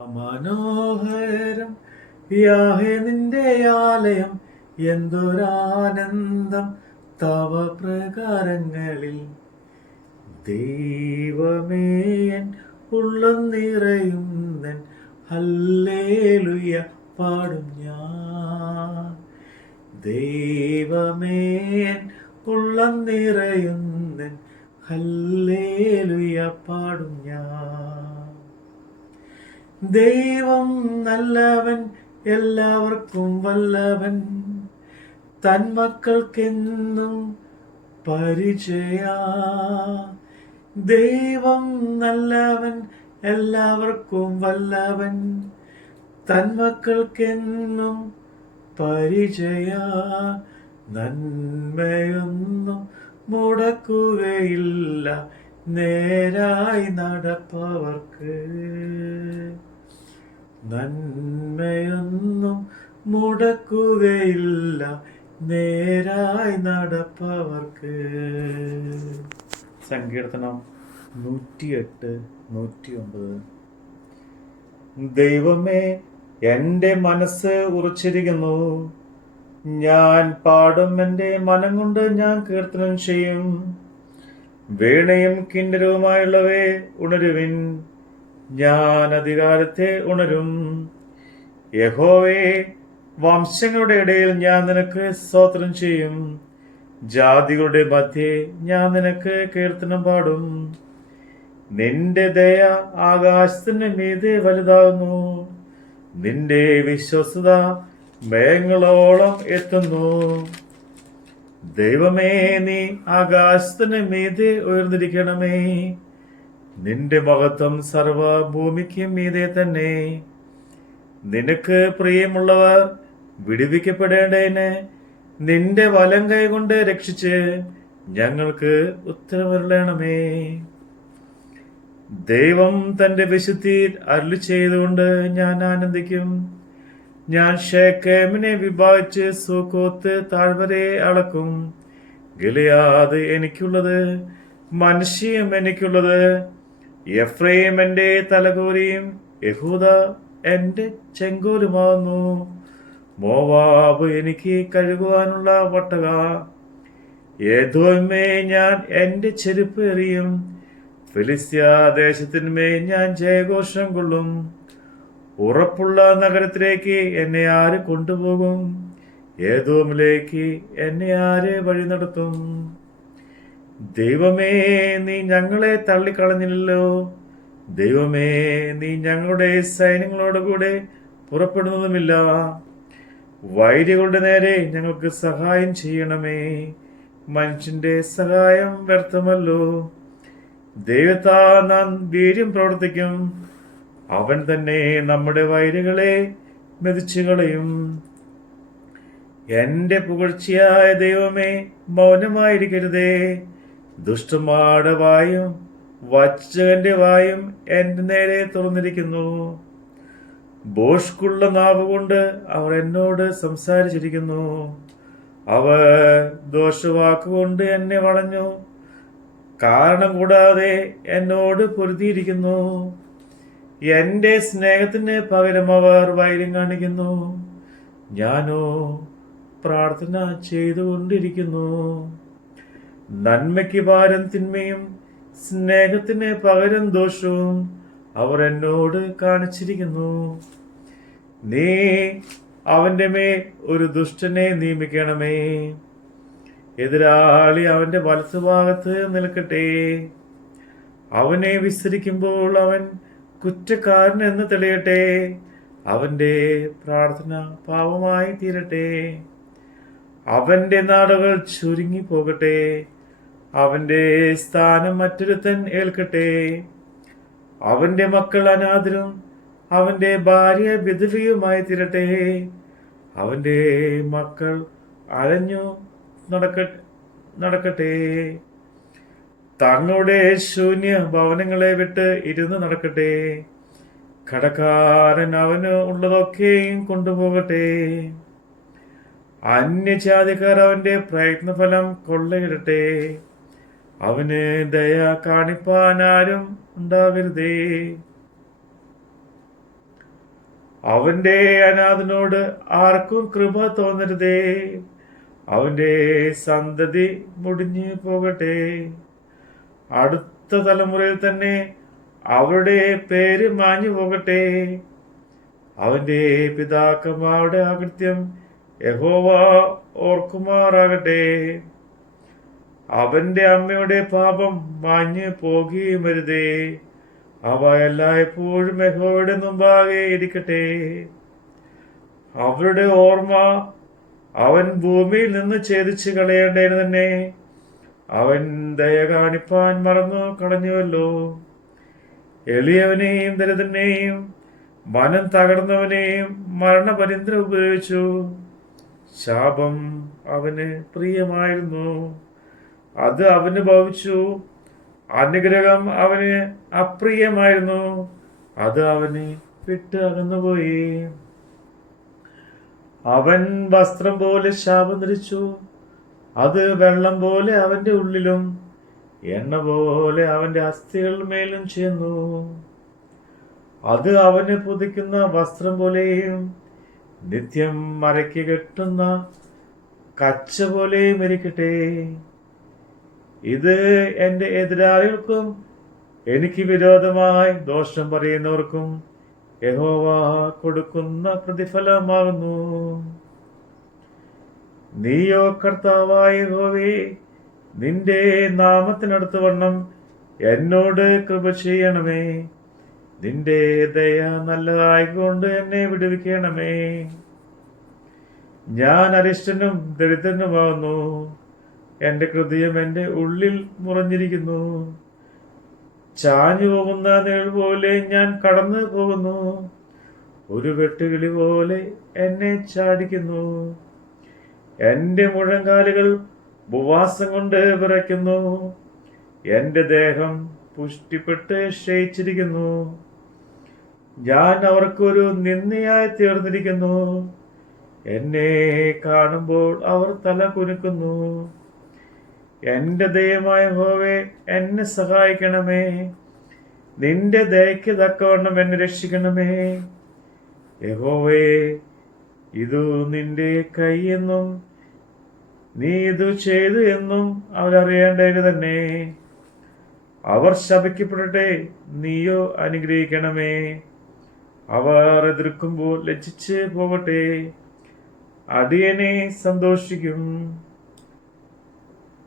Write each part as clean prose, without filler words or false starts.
മനോഹരം യാഹേ നിന്റെ ആലയം, എന്തൊരാനന്ദം തവ പ്രകാരങ്ങളിൽ. ദൈവമേയൻ ഉള്ളം നിറയുന്നൻ, ഹല്ലേലൂയ പാടും ഞാൻ. ദൈവമേയൻ ഉള്ളം നിറയുന്നൻ, ഹല്ലേലൂയ പാടും ഞാൻ. ദൈവം നല്ലവൻ, എല്ലാവർക്കും വല്ലവൻ, തന്മക്കൾക്കെന്നും പരിചയ. ദൈവം നല്ലവൻ, എല്ലാവർക്കും വല്ലവൻ, തന്മക്കൾക്കെന്നും പരിചയ. നന്മയൊന്നും മുടക്കുകയില്ല നേരായി നടപ്പവർക്ക്. നന്മയൊന്നും മുടക്കുകയില്ല നേരായി നടപ്പവർക്ക്. സങ്കീർത്തനം 108, 109. ദൈവമേ, എൻ്റെ മനസ്സ് ഉറച്ചിരിക്കുന്നു, ഞാൻ പാടും, എൻ്റെ മനം കൊണ്ട് ഞാൻ കീർത്തനം ചെയ്യും. വീണയും കിന്നരവുമായുള്ളവയെ ഉണരുവിൻ, ഞാൻ അധികാരത്തെ ഉണരും. യഹോവേ, വംശങ്ങളുടെ ഇടയിൽ ഞാൻ നിനക്ക് സ്തോത്രം ചെയ്യും. ജാതികളുടെ മധ്യേ ഞാൻ നിനക്ക് കീർത്തനം പാടും. നിന്റെ ദയ ആകാശത്തിന് മീതെ വലുതാകുന്നു, നിന്റെ വിശ്വസ്തത മേഘങ്ങളോളം എത്തുന്നു. ദൈവമേ, നീ ആകാശത്തിന് മീതെ ഉയർന്നിരിക്കണമേ, നിന്റെ മഹത്വം സർവഭൂമിക്ക് മീതെ തന്നെ. നിനക്ക് പ്രിയമുള്ളവർ വിടുവിക്കപ്പെടേണ്ടതിന് നിന്റെ വലം കൈ കൊണ്ട് രക്ഷിച്ച് ഞങ്ങൾക്ക് ഉത്തരവരുളണമേ. ദൈവം തന്റെ വിശുദ്ധിയിൽ അരുളി ചെയ്തുകൊണ്ട് ഞാൻ ആനന്ദിക്കും. ഞാൻ ശെഖേമിനെ വിഭാഗിച്ച് സുക്കോത്ത് താഴ്വരയെ അളക്കും. ഗിലെയാദ് എനിക്കുള്ളത്, മനശ്ശെയും എനിക്കുള്ളത്. എഫ്രയീം എന്റെ തലകോരിയും യഹൂദ എന്റെ ചെങ്കോലുമാകുന്നു. മോവാബ് എനിക്ക് കഴുകുവാനുള്ള വട്ടക. ഏദോമേ, ഞാൻ എന്റെ ചെരുപ്പ് എറിയും. ഫിലിസ്ത്യ ദേശത്തിന്മേൽ ഞാൻ ജയഘോഷം കൊള്ളും. ഉറപ്പുള്ള നഗരത്തിലേക്ക് എന്നെ ആര് കൊണ്ടുപോകും? ഏദോമിലേക്ക് എന്നെ ആര് വഴി നടത്തും? ദൈവമേ, നീ ഞങ്ങളെ തള്ളിക്കളഞ്ഞില്ലല്ലോ. ദൈവമേ, നീ ഞങ്ങളുടെ സൈന്യങ്ങളോടുകൂടെ പുറപ്പെടുന്നതുമില്ല. വൈരികളുടെ നേരെ ഞങ്ങൾക്ക് സഹായം ചെയ്യണമേ. മനുഷ്യന്റെ സഹായം വ്യർത്ഥമല്ലോ. ദൈവത്താ നാം വീര്യം പ്രവർത്തിക്കും. അവൻ തന്നെ നമ്മുടെ വൈരികളെ മെതിച്ചു കളയും. എന്റെ പുകഴ്ചയായ ദൈവമേ, മൗനമായിരിക്കരുതേ. ദുഷ്ടന്മാരുടെ വായും വഞ്ചകന്റെ വായും എന്റെ നേരെ തുറന്നിരിക്കുന്നു. ഭോഷ്കുള്ള നാവ് കൊണ്ട് അവർ എന്നോട് സംസാരിച്ചിരിക്കുന്നു. അവർ ദോഷവാക്കുകൊണ്ട് എന്നെ വളഞ്ഞു, കാരണം കൂടാതെ എന്നോട് പൊരുതിയിരിക്കുന്നു. എന്റെ സ്നേഹത്തിന് പകരം അവർ വൈര്യം കാണിക്കുന്നു. ഞാനോ പ്രാർത്ഥന ചെയ്തുകൊണ്ടിരിക്കുന്നു. നന്മയ്ക്ക് പകരം തിന്മയും സ്നേഹത്തിന് പകരം ദോഷവും അവർ എന്നോട് കാണിച്ചിരിക്കുന്നു. നീ അവന്റെ മേൽ ഒരു ദുഷ്ടനെ നിയമിക്കണമേ. എതിരാളി അവന്റെ വലത്തുഭാഗത്ത് നിൽക്കട്ടെ. അവനെ വിസ്തരിക്കുമ്പോൾ അവൻ കുറ്റക്കാരൻ എന്ന് തെളിയട്ടെ. അവന്റെ പ്രാർത്ഥന പാപമായി തീരട്ടെ. അവന്റെ നാടുകൾ ചുരുങ്ങി പോകട്ടെ. അവന്റെ സ്ഥാനം മറ്റൊരുത്തൻ ഏൽക്കട്ടെ. അവന്റെ മക്കൾ അനാഥരും അവന്റെ ഭാര്യ വിധവയുമായി തീരട്ടെ. അവന്റെ മക്കൾ അലഞ്ഞു നടക്കട്ടെ. തങ്ങളുടെ ശൂന്യ ഭവനങ്ങളെ വിട്ട് ഇരുന്ന് നടക്കട്ടെ. കടക്കാരൻ അവന് ഉള്ളതൊക്കെയും കൊണ്ടുപോകട്ടെ. അന്യജാതിക്കാർ അവന്റെ പ്രയത്നഫലം കൊള്ളയിടട്ടെ. അവന് ദയ കാണിപ്പാൻ ആരും ഉണ്ടാകരുതേ. അവന്റെ അനാഥനോട് ആർക്കും കൃപ തോന്നരുതേ. അവന്റെ സന്തതി മുടിഞ്ഞു പോകട്ടെ. അടുത്ത തലമുറയിൽ തന്നെ അവരുടെ പേര് മാഞ്ഞു പോകട്ടെ. അവന്റെ പിതാക്കന്മാരുടെ അകൃത്യം യഹോവ ഓർക്കുമാറാകട്ടെ. അവന്റെ അമ്മയുടെ പാപം മാഞ്ഞു പോകുകയുമരുതേ. അവ എല്ലായ്പ്പോഴും യഹോവയുടെ മുമ്പാകെ ഇരിക്കട്ടെ. അവരുടെ ഓർമ്മ അവൻ ഭൂമിയിൽ നിന്ന് ഛേദിച്ച് കളയേണ്ടതിന് തന്നെ അവൻ ദയ കാണിപ്പാൻ മറന്നു കളഞ്ഞുവല്ലോ. എളിയവനെയും ദരിദ്രനെയും മനം തകർന്നവനെയും മരണപര്യന്തരം ഉപയോഗിച്ചു. ശാപം അവന് പ്രിയമായിരുന്നു, അത് അവന് ഭവിച്ചു. അനുഗ്രഹം അവന് അപ്രിയമായിരുന്നു, അത് അവന് വിട്ട് അകന്നുപോയി. അവൻ വസ്ത്രം പോലെ ശാപം ധരിച്ചു, അത് വെള്ളം പോലെ അവന്റെ ഉള്ളിലും എണ്ണ പോലെ അവന്റെ അസ്ഥികളുടെ മേലും ചെന്നു. അത് അവന് പുതിക്കുന്ന വസ്ത്രം പോലെയും നിത്യം മറയ്ക്ക് കെട്ടുന്ന കച്ച പോലെയും ഇരിക്കട്ടെ. ഇത് എൻ്റെ എതിരാളികൾക്കും എനിക്ക് വിരോധമായി ദോഷം പറയുന്നവർക്കും യഹോവ കൊടുക്കുന്ന പ്രതിഫലമാകുന്നു. നീയോ കർത്താവായ യഹോവേ, നിന്റെ നാമത്തിനടുത്ത വണ്ണം എന്നോട് കൃപ ചെയ്യണമേ. നിന്റെ ദയ നല്ലതായിക്കൊണ്ട് എന്നെ വിടുവിക്കണമേ. ഞാൻ അരിഷ്ടനും ദരിദ്രനുമാകുന്നു, എൻ്റെ ഹൃദയം എൻ്റെ ഉള്ളിൽ മുറഞ്ഞിരിക്കുന്നു. ചാഞ്ഞു പോകുന്ന നിഴൽ പോലെ ഞാൻ കടന്നു പോകുന്നു, ഒരു വെട്ടുകിളി പോലെ എന്നെ ചാടിക്കുന്നു. എൻ്റെ മുഴങ്കാലുകൾ ഉപവാസം കൊണ്ട് വിറയ്ക്കുന്നു, എൻ്റെ ദേഹം പുഷ്ടിപ്പെട്ട് ക്ഷയിച്ചിരിക്കുന്നു. ഞാൻ അവർക്കൊരു നിന്ദയായി തീർന്നിരിക്കുന്നു, എന്നെ കാണുമ്പോൾ അവർ തല കുനിക്കുന്നു. എൻ്റെ ദൈവമായ യഹോവേ, എന്നെ സഹായിക്കണമേ. നിന്റെ ദയയ്ക്ക് തക്കവണ്ണം എന്നെ രക്ഷിക്കണമേ. യഹോവേ, ഇതു നിന്റെ കൈയെന്നും നീ ഇതു ചെയ്തു എന്നും അവരറിയേണ്ടതിന് തന്നെ. അവർ ശപിക്കപ്പെടട്ടെ, നീയോ അനുഗ്രഹിക്കണമേ. അവർ എതിർക്കുമ്പോൾ ലജ്ജിച്ച് പോകട്ടെ, അടിയനെ സന്തോഷിക്കും.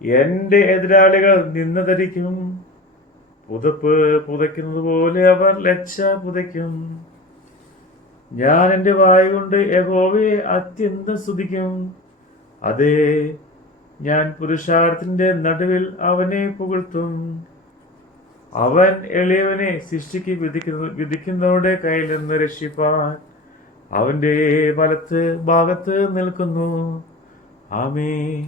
എൻ്റെ എതിരാളികൾ നിന്ന ധരിക്കും, പുതപ്പ് പുതയ്ക്കുന്നത് പോലെ അവർ ലജ്ജ പുതയ്ക്കും. ഞാൻ എൻ്റെ വായ് കൊണ്ട് യഹോവയെ അത്യന്തം സ്തുതിക്കും. അതേ, ഞാൻ പുരുഷാരത്തിന്റെ നടുവിൽ അവനെ പുകഴ്ത്തും. അവൻ എളിയവനെ ശിക്ഷയ്ക്ക് വിധിക്കുന്നവരുടെ കയ്യിൽ നിന്ന് രക്ഷിപ്പാൻ അവന്റെ വലത്ത് ഭാഗത്ത് നിൽക്കുന്നു. ആമേൻ.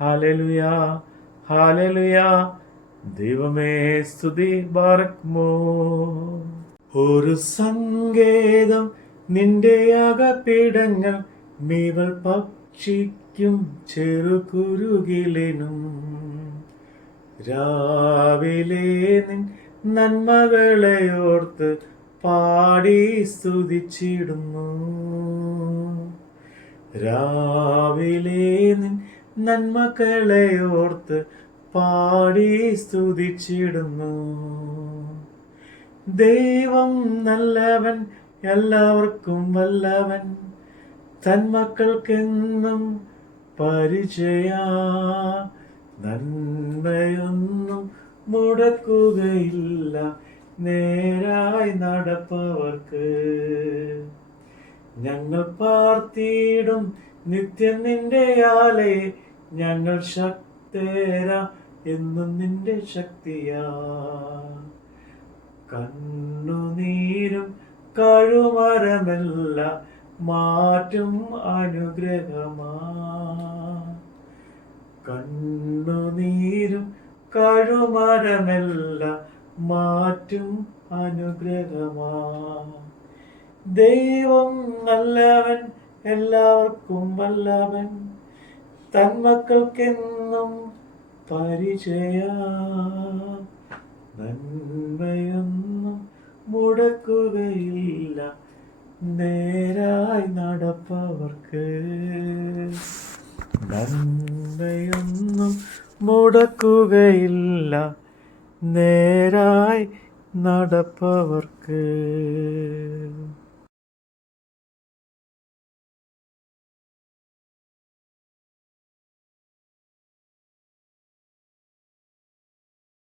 ഹല്ലേലൂയ, ഹല്ലേലൂയ. ദൈവമേ സ്തുതി, ബാറക്മോ. ഒരു സങ്കേതം നിന്റെ അകപ്പീഠങ്ങൾ മീവൽ പക്ഷിക്കും ചെറുകുരുകിലിനും. രാവിലെ നിൻ നന്മകളെയോർത്ത് പാടി സ്തുതിച്ചിടുന്നു. രാവിലെ നിൻ നന്മകളെയോർത്ത് പാടി സ്തുതിച്ചിടുന്നു. ദൈവം നല്ലവൻ, എല്ലാവർക്കും വല്ലവൻ, തന്മക്കൾക്കെന്നും പരിചയ. നന്മയൊന്നും മുടക്കുകയില്ല നേരായി നടപ്പവർക്ക്. ഞങ്ങൾ പാർത്തിടും നിത്യം നിന്റെ ആലയെ, ഞങ്ങൾ ശക്തേര എന്നും നിന്റെ ശക്തിയാ. കണ്ണുനീരും കഴുമരമല്ല മാറ്റും അനുഗ്രഹമാ. കണ്ണുനീരും കഴുമരമല്ല മാറ്റും അനുഗ്രഹമാ. ദൈവം നല്ലവൻ, എല്ലാവർക്കും വല്ലവൻ, തന്മക്കൾക്കെന്നും പരിചയ. നന്മയൊന്നും മുടക്കുകയില്ല നേരായി നടപ്പവർക്ക് നന്മയൊന്നും മുടക്കുകയില്ല, നേരായി നടപ്പവർക്ക്.